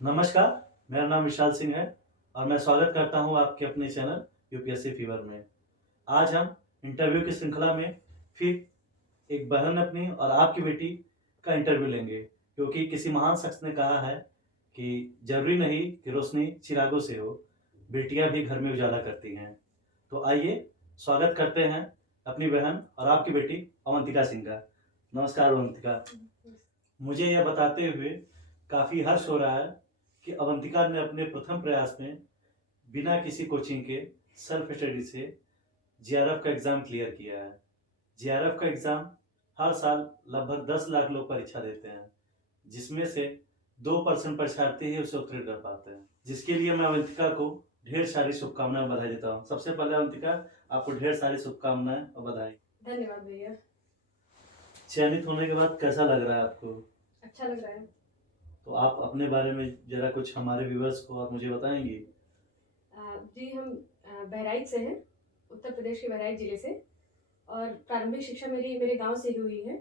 नमस्कार, मेरा नाम विशाल सिंह है और मैं स्वागत करता हूँ आपके अपने चैनल यूपीएससी फीवर में। आज हम इंटरव्यू की श्रृंखला में फिर एक बहन अपनी और आपकी बेटी का इंटरव्यू लेंगे, क्योंकि किसी महान शख्स ने कहा है कि ज़रूरी नहीं कि रोशनी चिरागों से हो, बेटियाँ भी घर में उजाला करती हैं। तो आइए स्वागत करते हैं अपनी बहन और आपकी बेटी अवंतिका सिंह का। नमस्कार अवंतिका। मुझे यह बताते हुए काफ़ी हर्ष हो रहा है कि अवंतिका ने अपने प्रथम प्रयास में बिना किसी कोचिंग के सेल्फ स्टडी से जीआरएफ का एग्ज़ाम क्लियर किया है। जीआरएफ का एग्ज़ाम हर साल लगभग 10 लाख लोग परीक्षा देते हैं, जिसमें से 2% परीक्षार्थी ही उसे उत्तीर्ण कर पाते हैं, जिसके लिए मैं अवंतिका को ढेर सारी शुभकामनाएं बधाई देता हूँ। सबसे पहले अवंतिका, आपको ढेर सारी शुभकामनाएं और बधाई। धन्यवाद भैया। चयनित होने के बाद कैसा लग रहा है आपको? अच्छा लग रहा है। तो आप अपने बारे में जरा कुछ हमारे व्यूअर्स को आप मुझे बताएंगी? जी हम बहराइच से हैं, उत्तर प्रदेश के बहराइच जिले से, और प्रारंभिक शिक्षा मेरी मेरे गांव से ही हुई है।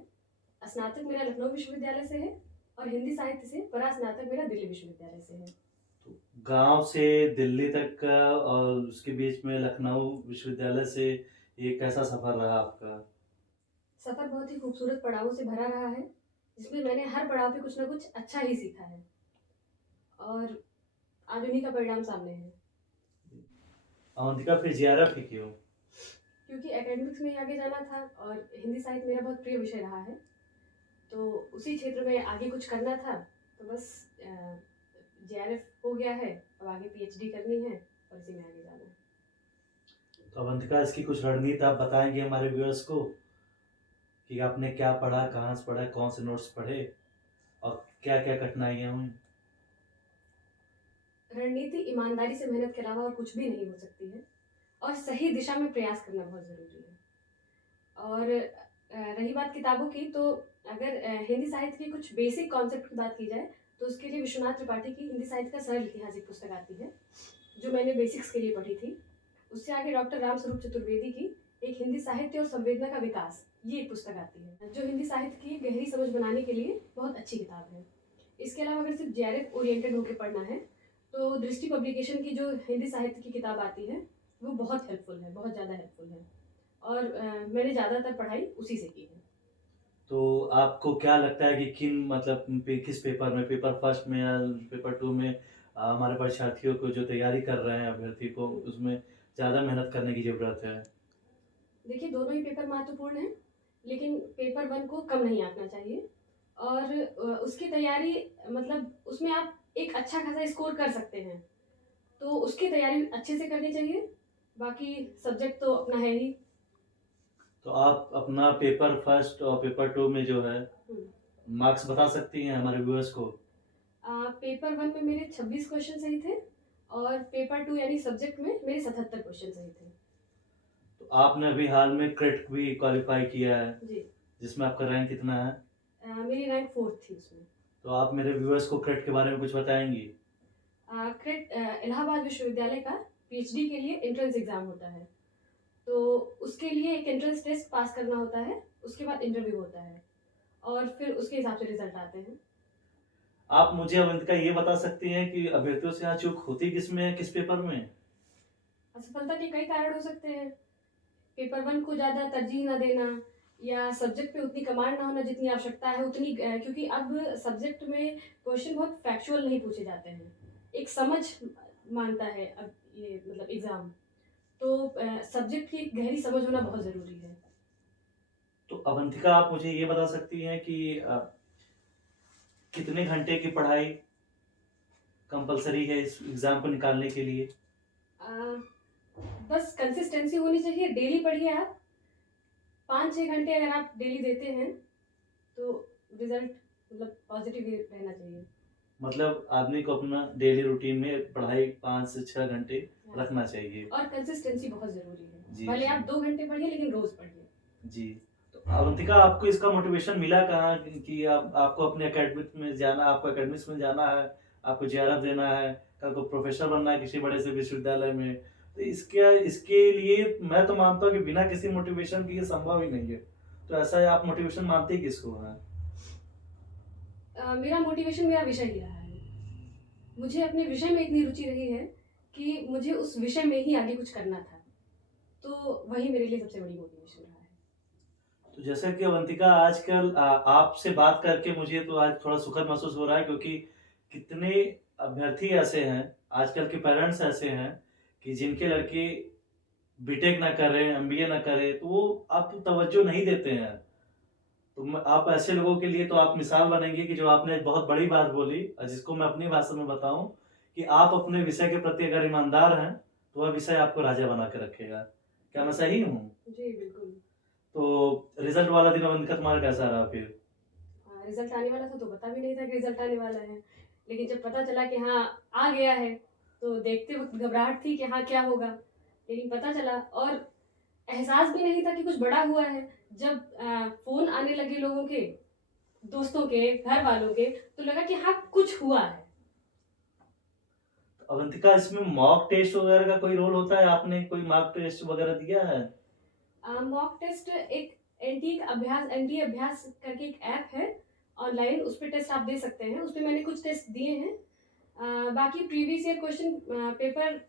स्नातक मेरा लखनऊ विश्वविद्यालय से है और हिंदी साहित्य से परास्नातक मेरा दिल्ली विश्वविद्यालय से है। तो गांव से दिल्ली तक का और उसके बीच में लखनऊ विश्वविद्यालय से ये कैसा सफर रहा आपका? सफ़र बहुत ही खूबसूरत पड़ावों से भरा रहा है, जिसमें मैंने हर पड़ाव पे कुछ ना कुछ अच्छा ही सीखा है और आज उन्हीं का परिणाम सामने है। अवंतिका, फिर जीआरएफ ही क्यों? क्योंकि एकेडमिक्स में ही आगे जाना था और हिंदी साहित्य मेरा बहुत प्रिय विषय रहा है, तो उसी क्षेत्र में आगे कुछ करना था, तो बस जेआरएफ हो गया है। अब आगे पीएचडी करनी है और इसी में आगे जाना है। तो अवंतिका, इसकी कुछ रणनीति आप बताएंगे हमारे व्यूअर्स को कि आपने क्या पढ़ा, कहाँ से पढ़ा, कौन से नोट्स पढ़े और क्या क्या कठिनाइयाँ हुई? रणनीति ईमानदारी से मेहनत के अलावा और कुछ भी नहीं हो सकती है, और सही दिशा में प्रयास करना बहुत ज़रूरी है। और रही बात किताबों की, तो अगर हिंदी साहित्य की कुछ बेसिक कॉन्सेप्ट की बात की जाए, तो उसके लिए विश्वनाथ त्रिपाठी की हिंदी साहित्य का सरल इतिहास एक पुस्तक आती है, जो मैंने बेसिक्स के लिए पढ़ी थी। उससे आगे डॉक्टर राम स्वरूप चतुर्वेदी की एक हिंदी साहित्य और संवेदना का विकास, ये एक पुस्तक आती है, जो हिंदी साहित्य की गहरी समझ बनाने के लिए बहुत अच्छी किताब है। इसके अलावा अगर सिर्फ जेआरएफ ओरिएंटेड होकर पढ़ना है, तो दृष्टि पब्लिकेशन की जो हिंदी साहित्य की किताब आती है, वो बहुत हेल्पफुल है, बहुत ज़्यादा हेल्पफुल है, और मैंने ज़्यादातर पढ़ाई उसी से की है। तो आपको क्या लगता है कि किस पेपर में, पेपर फर्स्ट में या पेपर टू में हमारे परीक्षार्थियों को जो तैयारी कर रहे हैं अभ्यर्थी को, उसमें ज़्यादा मेहनत करने की ज़रूरत है? देखिए, दोनों ही पेपर महत्वपूर्ण हैं, लेकिन पेपर 1 को कम नहीं आंकना चाहिए, और उसकी तैयारी, मतलब उसमें आप एक अच्छा खासा स्कोर कर सकते हैं, तो उसकी तैयारी अच्छे से करनी चाहिए। बाकी सब्जेक्ट तो अपना है ही। तो आप अपना पेपर फर्स्ट और पेपर टू में जो है मार्क्स बता सकती हैं हमारे व्यूअर्स को? पेपर 1 में मेरे 26 क्वेश्चन सही थे, और पेपर 2 यानी सब्जेक्ट में मेरे 77 क्वेश्चन सही थे। तो आपने अभी हाल में क्रेट भी क्वालिफाई किया है, जी। जिसमें आपका रैंक कितना है? मेरी रैंक 4th थी उसमें। तो आप मेरे व्यूअर्स को क्रेट के बारे में कुछ बताएंगी? क्रेट इलाहाबाद विश्वविद्यालय का पीएचडी के लिए एंट्रेंस एग्जाम होता है, तो उसके लिए एक एंट्रेंस टेस्ट पास करना होता है, उसके बाद इंटरव्यू होता है, और फिर उसके हिसाब से रिजल्ट आते हैं। आप मुझे अवंतिका ये बता सकती हैं कि अभ्यर्थियों से यहाँ चूक होती किस में है, किस पेपर में? असफलता के कई कारण हो सकते हैं। पेपर 1 को ज़्यादा तरजीह ना देना, या सब्जेक्ट पे उतनी कमांड ना होना जितनी आवश्यकता है उतनी, क्योंकि अब सब्जेक्ट में क्वेश्चन बहुत फैक्चुअल नहीं पूछे जाते हैं, एक समझ मांगता है अब ये, मतलब एग्ज़ाम, तो सब्जेक्ट की गहरी समझ होना बहुत ज़रूरी है। तो अवंतिका, आप मुझे ये बता सकती हैं कि कितने घंटे की पढ़ाई कंपलसरी है इस एग्ज़ाम को निकालने के लिए? अ, बस कंसिस्टेंसी होनी चाहिए, डेली पढ़िए आप। 5-6 घंटे अगर आप डेली देते हैं, तो रिज़ल्ट मतलब पॉज़िटिव ही रहना चाहिए। मतलब आदमी को अपना डेली रूटीन में पढ़ाई 5 से 6 घंटे हाँ, रखना चाहिए। और कंसिस्टेंसी बहुत ज़रूरी है। जी, भले जी। आप 2 घंटे पढ़िए, लेकिन रोज़ पढ़िए। जी। तो अवंतिका, आपको इसका मोटिवेशन मिला कहाँ कि आप आपको अपने आपको एकेडमिक्स में जाना है, आपको जेआरएफ देना है, कल को प्रोफेसर बनना है किसी बड़े से विश्वविद्यालय में। तो इसके इसके लिए मैं तो मानता हूँ कि बिना किसी मोटिवेशन के ये संभव ही नहीं है। तो ऐसा है, आप मोटिवेशन मानते ही किसको हैं? मेरा मोटिवेशन मेरा विषय ही रहा है। मुझे अपने विषय में इतनी रुचि रही है कि मुझे उस विषय में ही आगे कुछ करना था। तो वही मेरे लिए सबसे बड़ी मोटिवेशन रहा है। तो जैसा कि अवंतिका आजकल आपसे बात करके मुझे तो आज थोड़ा सुखद महसूस हो रहा है, क्योंकि कितने अभ्यर्थी ऐसे हैं, आजकल के पेरेंट्स ऐसे हैं कि जिनके लड़के बीटेक ना करें, एमबीए ना करें, तो वो आपको तवज्जो नहीं देते हैं। तो आप ऐसे लोगों के लिए तो आप मिसाल बनेंगे कि जो आपने बहुत बड़ी बात बोली, और जिसको मैं अपनी भाषा में बताऊं कि आप अपने विषय के प्रति अगर ईमानदार हैं तो वह विषय आपको राजा बना के रखेगा। क्या मैं सही हूँ? जी बिल्कुल। तो रिजल्ट वाला दिन अवंतिका तुम्हारा कैसा रहा फिर? रिजल्ट आने वाला था तो पता भी नहीं था कि रिजल्ट आने वाला है, लेकिन जब पता चला कि हाँ आ गया है तो देखते वक्त घबराहट थी कि हाँ क्या होगा, लेकिन पता चला और एहसास भी नहीं था कि कुछ बड़ा हुआ है। जब फोन आने लगे लोगों के, दोस्तों के, घर वालों के, तो लगा कि हाँ कुछ हुआ है। तो अवंतिका, इसमें मॉक टेस्ट वगैरह का कोई रोल होता है? आपने कोई मॉक टेस्ट वगैरह दिया है? मॉक टेस्ट एक एनडीए अभ्यास करके एक ऐप है ऑनलाइन, उस पर टेस्ट आप दे सकते हैं। उस पर मैंने कुछ टेस्ट दिए हैं। बाकी previous year question paper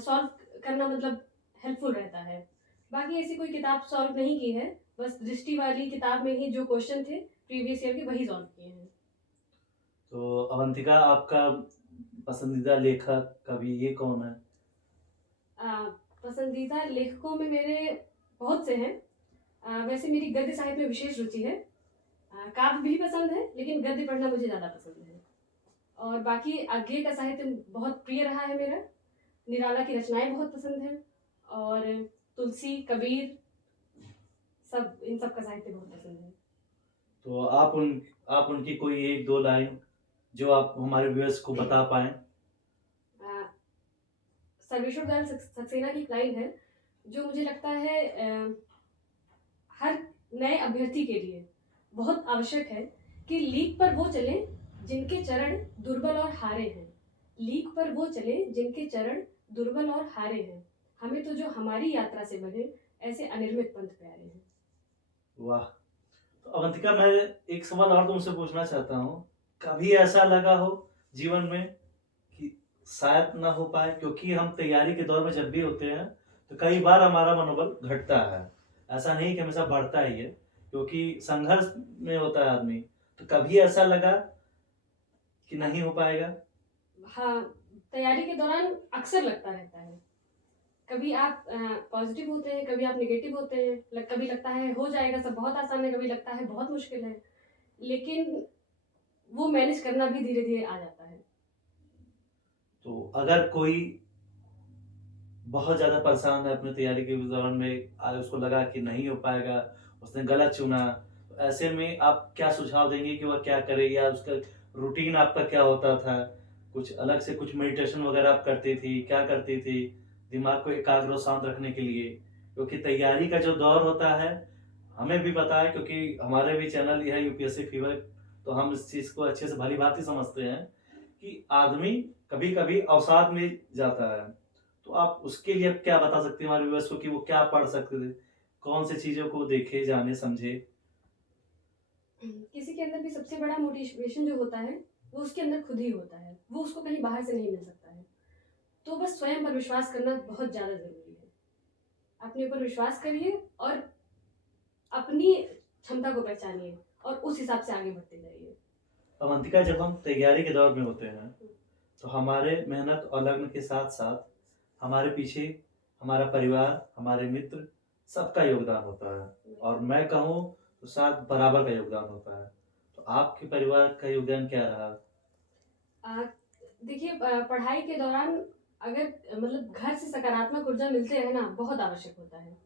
solve करना मतलब हेल्पफुल रहता है। बाकी ऐसी कोई किताब सॉल्व नहीं की है, बस दृष्टि वाली किताब में ही जो क्वेश्चन थे प्रीवियस ईयर के वही सॉल्व किए हैं। तो अवंतिका, आपका पसंदीदा लेखक कवि ये कौन है? पसंदीदा लेखकों में मेरे बहुत से हैं। वैसे मेरी गद्य साहित्य में विशेष रुचि है। काव्य भी पसंद है, लेकिन गद्य पढ़ना मुझे ज़्यादा पसंद है। और बाकी आगे का साहित्य बहुत प्रिय रहा है मेरा। निराला की रचनाएं बहुत पसंद हैं, और तुलसी, कबीर, सब इन सब का साहित्य बहुत पसंद है। तो आप उनकी कोई एक दो लाइन जो आप हमारे व्यूअर्स को बता पाएं। सर्वेश्वर दयाल सक्सेना की एक लाइन है जो मुझे लगता है हर नए अभ्यर्थी के लिए बहुत आवश्यक है कि लीक पर वो चले जिनके चरण दुर्बल और हारे हैं। लीक पर वो चले जिनके चरण दुर्बल और हारे हैं। हमें तो जो हमारी यात्रा से बने ऐसे अनिर्मित पंथ प्यारे हैं। वाह। तो अवंतिका, मैं एक सवाल और तुमसे पूछना चाहता हूँ। कभी ऐसा लगा हो जीवन में कि शायद ना हो पाए? क्योंकि हम तैयारी के दौर में जब भी होते हैं तो कई बार हमारा मनोबल घटता है, ऐसा नहीं कि हमेशा बढ़ता ही है, क्योंकि संघर्ष में होता है आदमी। तो कभी ऐसा लगा कि नहीं हो पाएगा? हाँ, तैयारी के दौरान अक्सर लगता रहता है। कभी आप पॉजिटिव होते हैं, कभी आप नेगेटिव होते हैं। कभी लगता है हो जाएगा, सब बहुत आसान है, कभी लगता है बहुत मुश्किल है, लेकिन वो मैनेज करना भी धीरे धीरे आ जाता है। तो अगर कोई बहुत ज़्यादा परेशान है अपनी तैयारी के दौरान में, आज उसको लगा कि नहीं हो पाएगा, उसने गलत चुना, तो ऐसे में आप क्या सुझाव देंगे कि वह क्या करे, या उसका रूटीन आपका क्या होता था? कुछ अलग से कुछ मेडिटेशन वगैरह आप करती थी, क्या करती थी दिमाग को एकाग्र और शांत रखने के लिए? क्योंकि तैयारी का जो दौर होता है, हमें भी पता है, क्योंकि हमारे भी चैनल ये है यूपीएससी फीवर, तो हम इस चीज़ को अच्छे से भली भांति समझते हैं कि आदमी कभी कभी अवसाद में जाता है। तो आप उसके लिए अब क्या बता सकते हैं हमारे व्यूअर्स को कि वो क्या पढ़ सकते थे, कौन सी चीज़ों को देखे, जाने, समझे? किसी के अंदर भी सबसे बड़ा मोटिवेशन जो होता है वो उसके अंदर खुद ही होता है, वो उसको कहीं बाहर से नहीं मिल सकता है। तो बस स्वयं पर विश्वास करना बहुत ज़्यादा ज़रूरी है। अपने ऊपर विश्वास करिए और अपनी क्षमता को पहचानिए और उस हिसाब से आगे बढ़ते जाइए। अवंतिका, जब हम तैयारी के दौर में होते हैं तो हमारे मेहनत और लगन के साथ साथ हमारे पीछे हमारा परिवार, हमारे मित्र, सबका योगदान होता है, और मैं कहूँ तो साथ बराबर का योगदान होता है। तो आपके परिवार का योगदान क्या रहा? देखिए, पढ़ाई के दौरान अगर मतलब घर से सकारात्मक ऊर्जा मिलते रहना बहुत आवश्यक होता है।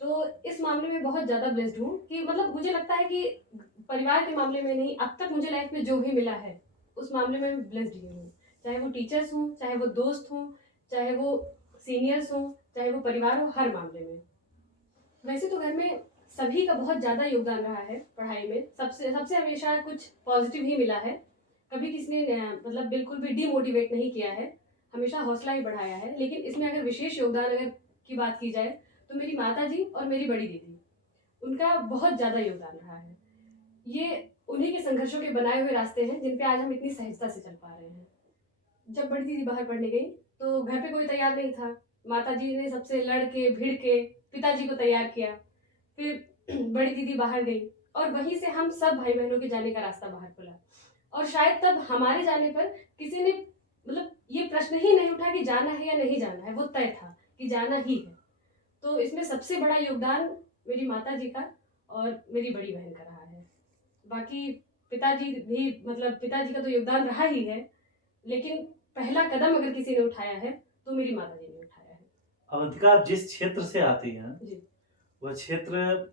तो इस मामले में बहुत ज़्यादा ब्लेस्ड हूँ कि मतलब मुझे लगता है कि परिवार के मामले में नहीं, अब तक मुझे लाइफ में जो भी मिला है उस मामले में मैं ब्लेस्ड ही हूँ। चाहे वो टीचर्स हों, चाहे वो दोस्त हों, चाहे वो सीनियर्स हों, चाहे वो परिवार हो, हर मामले में। वैसे तो घर में सभी का बहुत ज़्यादा योगदान रहा है पढ़ाई में। सबसे सबसे हमेशा कुछ पॉजिटिव ही मिला है। कभी किसी ने मतलब बिल्कुल भी डीमोटिवेट नहीं किया है, हमेशा हौसला ही बढ़ाया है। लेकिन इसमें अगर विशेष योगदान अगर की बात की जाए तो मेरी माता जी और मेरी बड़ी दीदी, उनका बहुत ज़्यादा योगदान रहा है। ये उन्हीं के संघर्षों के बनाए हुए रास्ते हैं जिन पे आज हम इतनी सहजता से चल पा रहे हैं। जब बड़ी दीदी बाहर पढ़ने गई तो घर पे कोई तैयार नहीं था। माताजी ने सबसे लड़ के भिड़ के पिताजी को तैयार किया। फिर बड़ी दीदी बाहर गई और वहीं से हम सब भाई बहनों के जाने का रास्ता बाहर खुला। और शायद तब हमारे जाने पर किसी ने मतलब ये प्रश्न ही नहीं उठा कि जाना है या नहीं जाना है, वो तय था कि जाना ही है। तो इसमें सबसे बड़ा योगदान मेरी माताजी का और मेरी बड़ी बहन का रहा है। बाकी पिताजी भी मतलब पिताजी का तो योगदान रहा ही है, लेकिन पहला कदम अगर किसी ने उठाया है तो मेरी माताजी ने उठाया है। अवंतिका, आप जिस क्षेत्र से आती हैं जी। वह क्षेत्र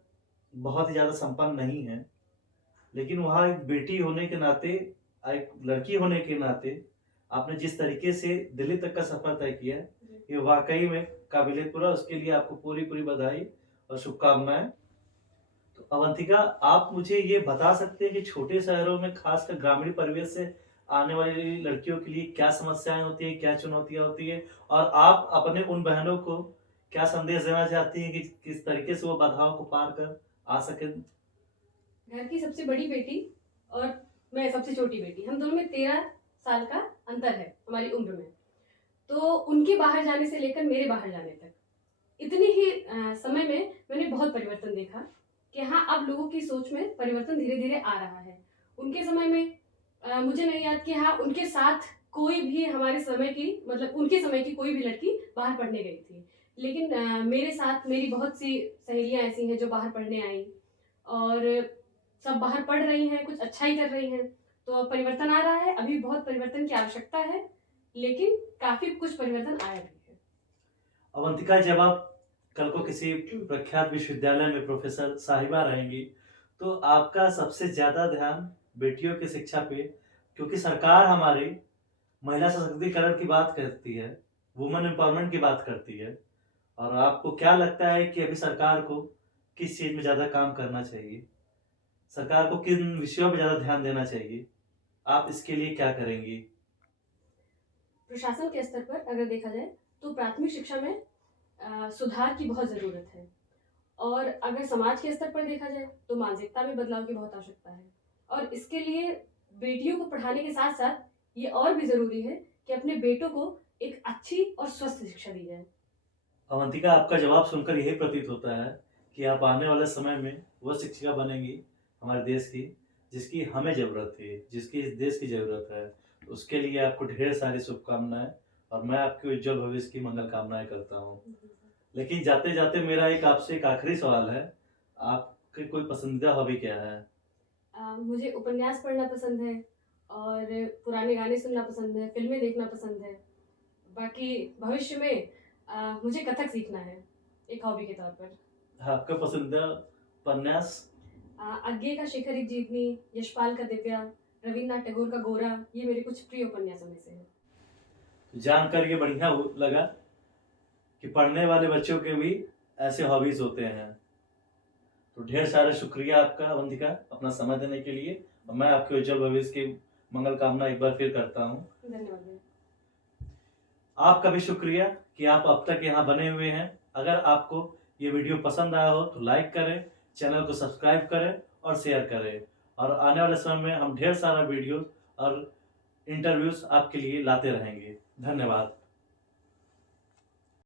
बहुत ही ज़्यादा संपन्न नहीं है, लेकिन वहाँ एक बेटी होने के नाते, एक लड़की होने के नाते आपने जिस तरीके से दिल्ली तक का सफ़र तय किया है, ये वाक़ई में काबिल-ए-पूरा, उसके लिए आपको पूरी-पूरी बधाई और शुभकामनाएँ। तो अवंतिका, आप मुझे ये बता सकते हैं कि छोटे शहरों में ख़ासकर ग्रामीण परिवेश से आने वाली लड़कियों के लिए क्या समस्याएँ होती हैं, क्या चुनौतियाँ होती हैं? और आप अपने उन बहनों को क्या संदेश देना चाहती हैं कि किस तरीके से वो बाधाओं को पार कर आ सकें? घर की सबसे बड़ी बेटी और मैं सबसे छोटी बेटी, हम दोनों में 13 साल का अंतर है हमारी उम्र में। तो उनके बाहर जाने से लेकर मेरे बाहर जाने तक इतने ही समय में मैंने बहुत परिवर्तन देखा कि हाँ, अब लोगों की सोच में परिवर्तन धीरे-धीरे आ रहा है। उनके समय में मुझे नहीं याद कि हाँ, उनके साथ कोई भी हमारे समय की मतलब उनके समय की कोई भी लड़की बाहर पढ़ने गई थी। लेकिन मेरे साथ मेरी बहुत सी सहेलियाँ ऐसी हैं जो बाहर पढ़ने आईं और सब बाहर पढ़ रही हैं, कुछ अच्छा ही कर रही हैं। तो अब परिवर्तन आ रहा है, अभी बहुत परिवर्तन की आवश्यकता है, लेकिन काफ़ी कुछ परिवर्तन आया भी है। अवंतिका, जब आप कल को किसी प्रख्यात विश्वविद्यालय में प्रोफ़ेसर साहिबा रहेंगी, तो आपका सबसे ज़्यादा ध्यान बेटियों की शिक्षा पे, क्योंकि सरकार हमारी महिला सशक्तिकरण की बात करती है, वुमेन एम्पावरमेंट की बात करती है, और आपको क्या लगता है कि अभी सरकार को किस चीज़ में ज़्यादा काम करना चाहिए? सरकार को किन विषयों पे ज़्यादा ध्यान देना चाहिए? आप इसके लिए क्या करेंगी? प्रशासन के स्तर पर अगर देखा जाए तो प्राथमिक शिक्षा में सुधार की बहुत ज़रूरत है और अगर समाज के स्तर पर देखा जाए तो मानसिकता में बदलाव की बहुत आवश्यकता है और इसके लिए बेटियों को पढ़ाने के साथ साथ ये और भी ज़रूरी है कि अपने बेटों को एक अच्छी और स्वस्थ शिक्षा दी जाए। अवंतिका, आपका जवाब सुनकर यही प्रतीत होता है कि आप आने वाले समय में वह शिक्षिका बनेंगी हमारे देश की, जिसकी हमें ज़रूरत थी, जिसकी इस देश की ज़रूरत है। उसके लिए आपको ढेर सारी शुभकामनाएँ, और मैं आपके उज्ज्वल भविष्य की मंगल कामनाएँ करता हूँ। लेकिन जाते-जाते मेरा आपसे एक आखिरी सवाल है, आपकी कोई पसंदीदा हॉबी क्या है? मुझे उपन्यास पढ़ना पसंद है और पुराने गाने सुनना पसंद है, फ़िल्में देखना पसंद है। बाकी भविष्य में मुझे कथक सीखना है, एक हॉबी के तौर पर। आपका पसंदीदा उपन्यास? अज्ञे का शिखरिक जीवनी, यशपाल का दिव्या, रवीन्द्रनाथ टैगोर का गोरा, ये मेरे कुछ प्रिय उपन्यासों में से हैं। जानकर ये बढ़िया लगा कि पढ़ने वाले बच्चों के भी ऐसे हॉबीज़ होते हैं। तो ढेर सारा शुक्रिया आपका अवंतिका, अपना समय देने के लिए, और मैं आपके उज्जवल भविष्य की मंगल कामना एक बार फिर करता हूँ। धन्यवाद भैया। आपका भी शुक्रिया कि आप अब तक यहाँ बने हुए हैं। अगर आपको ये वीडियो पसंद आया हो तो लाइक करें, चैनल को सब्सक्राइब करें और शेयर करें, और आने वाले समय में हम ढेर सारा वीडियो और इंटरव्यूज़ आपके लिए लाते रहेंगे। धन्यवाद।